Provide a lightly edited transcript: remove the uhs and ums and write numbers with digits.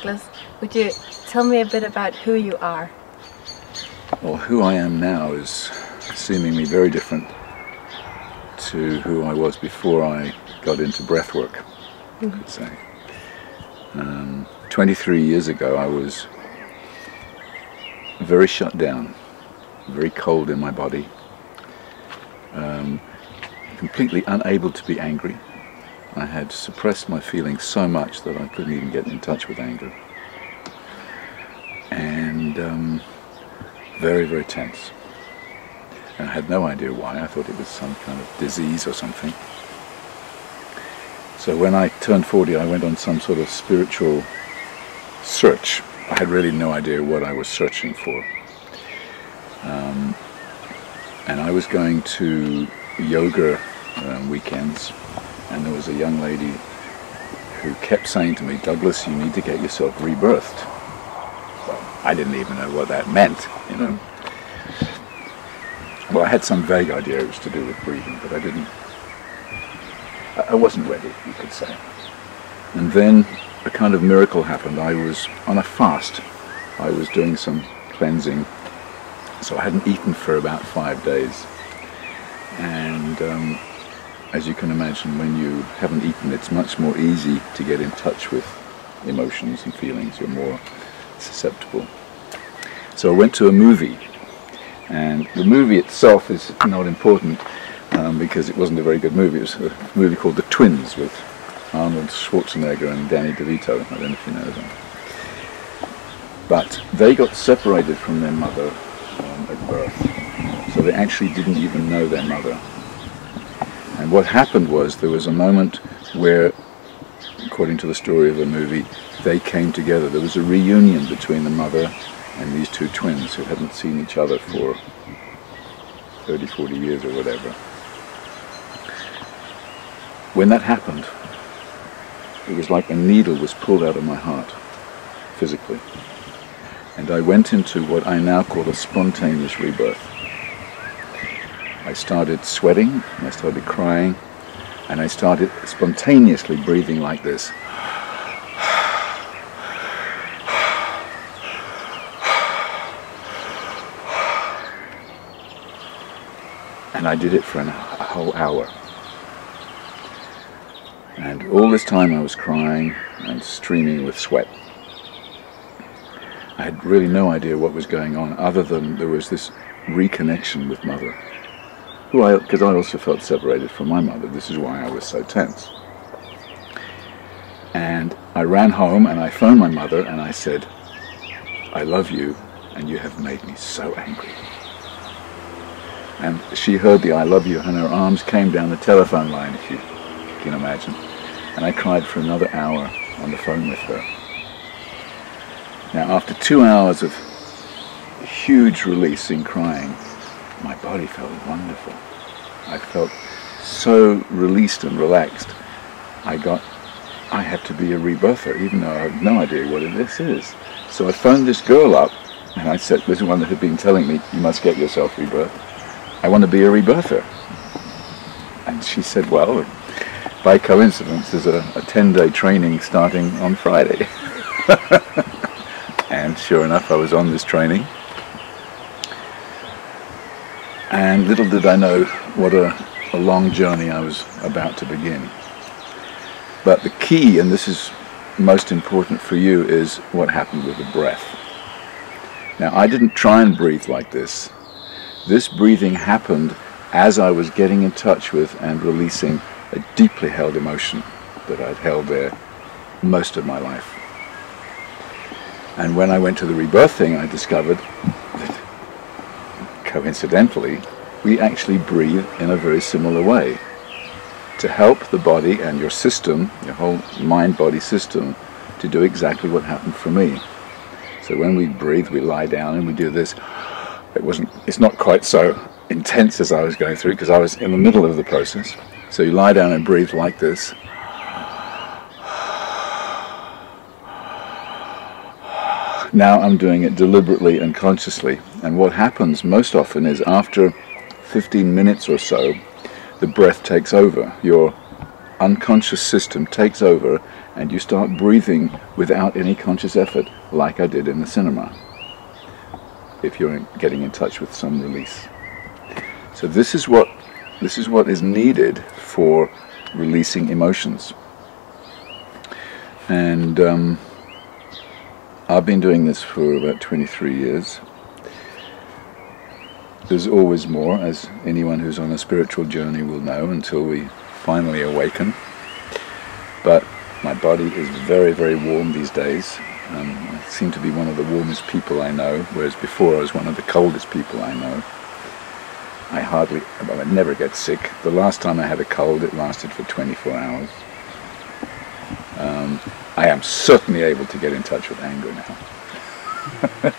Douglas, would you tell me a bit about who you are? Well, who I am now is seemingly very different to who I was before I got into breathwork, I could say. 23 years ago I was very shut down, very cold in my body, completely unable to be angry. I had suppressed my feelings so much that I couldn't even get in touch with anger. And very, very tense. And I had no idea why. I thought it was some kind of disease or something. So when I turned 40, I went on some sort of spiritual search. I had really no idea what I was searching for. And I was going to yoga weekends, and there was a young lady who kept saying to me, "Douglas, you need to get yourself rebirthed." Well, I didn't even know what that meant, you know. Well, I had some vague idea it was to do with breathing, but I wasn't ready, you could say. And then a kind of miracle happened. I was on a fast. I was doing some cleansing, so I hadn't eaten for about 5 days. And as you can imagine, when you haven't eaten, it's much more easy to get in touch with emotions and feelings. You're more susceptible. So I went to a movie, and the movie itself is not important because it wasn't a very good movie. It was a movie called The Twins with Arnold Schwarzenegger and Danny DeVito. I don't know if you know them. But they got separated from their mother at birth, so they actually didn't even know their mother. And what happened was there was a moment where, according to the story of the movie, they came together. There was a reunion between the mother and these two twins who hadn't seen each other for 30, 40 years or whatever. When that happened, it was like a needle was pulled out of my heart, physically. And I went into what I now call a spontaneous rebirth. I started sweating, I started crying, and I started spontaneously breathing like this. And I did it for a whole hour. And all this time I was crying and streaming with sweat. I had really no idea what was going on, other than there was this reconnection with Mother. Because I also felt separated from my mother. This is why I was so tense. And I ran home and I phoned my mother and I said, "I love you and you have made me so angry." And she heard the "I love you" and her arms came down the telephone line, if you can imagine. And I cried for another hour on the phone with her. Now, after 2 hours of huge release in crying, my body felt wonderful. I felt so released and relaxed. I had to be a rebirther, even though I had no idea what this is. So I phoned this girl up, and I said, this is one that had been telling me, "You must get yourself rebirthed. I want to be a rebirther." And she said, "Well, by coincidence, there's a 10-day training starting on Friday." And sure enough, I was on this training. And little did I know what a long journey I was about to begin. But the key, and this is most important for you, is what happened with the breath. Now, I didn't try and breathe like this. This breathing happened as I was getting in touch with and releasing a deeply held emotion that I'd held there most of my life. And when I went to the rebirthing, I discovered that, coincidentally, we actually breathe in a very similar way to help the body and your system, your whole mind-body system, to do exactly what happened for me. So when we breathe, we lie down and we do this. It's not quite so intense as I was going through, because I was in the middle of the process. So you lie down and breathe like this. Now I'm doing it deliberately and consciously. And what happens most often is after 15 minutes or so, the breath takes over. You're unconscious system takes over and you start breathing without any conscious effort, like I did in the cinema, if you're getting in touch with some release. So this is what is needed for releasing emotions. And I've been doing this for about 23 years. There's always more, as anyone who's on a spiritual journey will know, until we finally awaken. But my body is very, very warm these days. I seem to be one of the warmest people I know, whereas before I was one of the coldest people I know. I never get sick. The last time I had a cold, it lasted for 24 hours. I am certainly able to get in touch with anger now.